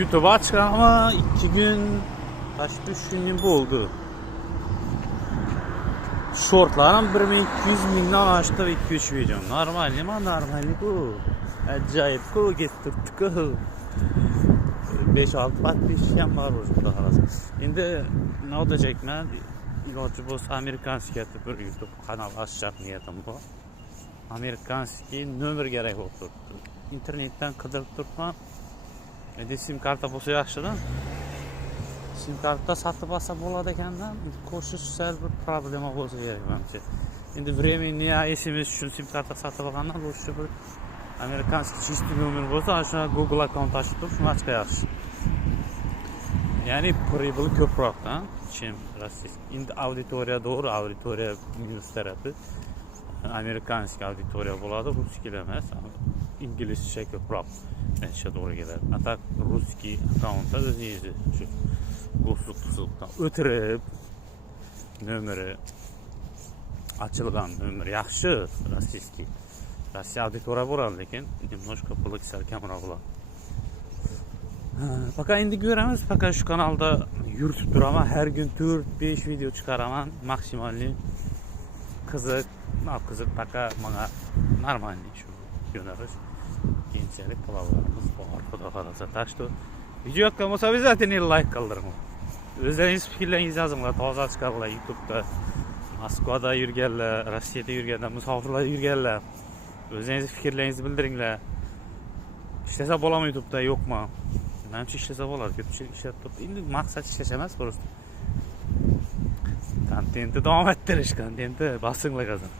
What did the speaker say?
YouTube açık ama 2 gün, kaç 3 gün oldu. Shortlarım 1200 mindən aşdı ve 2-3 video. Normal mi? Normal bu. Acayip ku getdik ku. 5-6 подписчикам var burada hazır. Şimdi ne olacak ben? İlacı bu Amerikanski bir YouTube kanal açacak niyetim bu. Amerikanski nömür gerek oldu. İnternetten kıdırıp durma. Sim karta bolsa yaxşıdan. Sim kartda satıb alsa болады ekenden. Koşuş sel bir problema bolsa gerek bence. Şimdi времени esimiz üçün sim karta satıb algandan lучше bir Amerikanski чистый nömür bolsa, aşağı Google account açıp turup şunu açqa yaxşı. Yani pribili ko'proq da. Чем российский. Şimdi auditoriya doğru, auditoriya minus tarafı. Amerikanski auditoriya bo'ladi, russkiy emas. İngilizce ko'proq menga doğru gelir. Atak russkiy akkauntda o'zingizni shu go'sluqdan o'tirib nömeri açılgan nömer yaxshi российский. Rossiya auditoriya bo'ladi, lekin немножко puli sal kamroq bo'ladi. Fakat endi göremiz, fakat şu kanalda yürütüp duraman, her gün 4-5 video çıkaraman, maksimalli kızık, fakat bana normal şu yöneriz. Gençlik kılavlarımız bu arkada kalırsa taştı. Video yokken olsa biz zaten like kaldırma. Özleriniz fikirlerinizi yazımlar, taza çıkarlar YouTube'da. Moskva'da yürgerler, Rusya'da yürgerler, misafirler yürgerler. Özleriniz fikirlerinizi bildirinler. İşlese bolam YouTube'da yok mu? Menimcha ishlasa bo'ladi, ko'pchilik ishlab turibdi. Endi maqsad ishlash emas, просто kontentni davom ettirish, kontentni bosinglar qazan.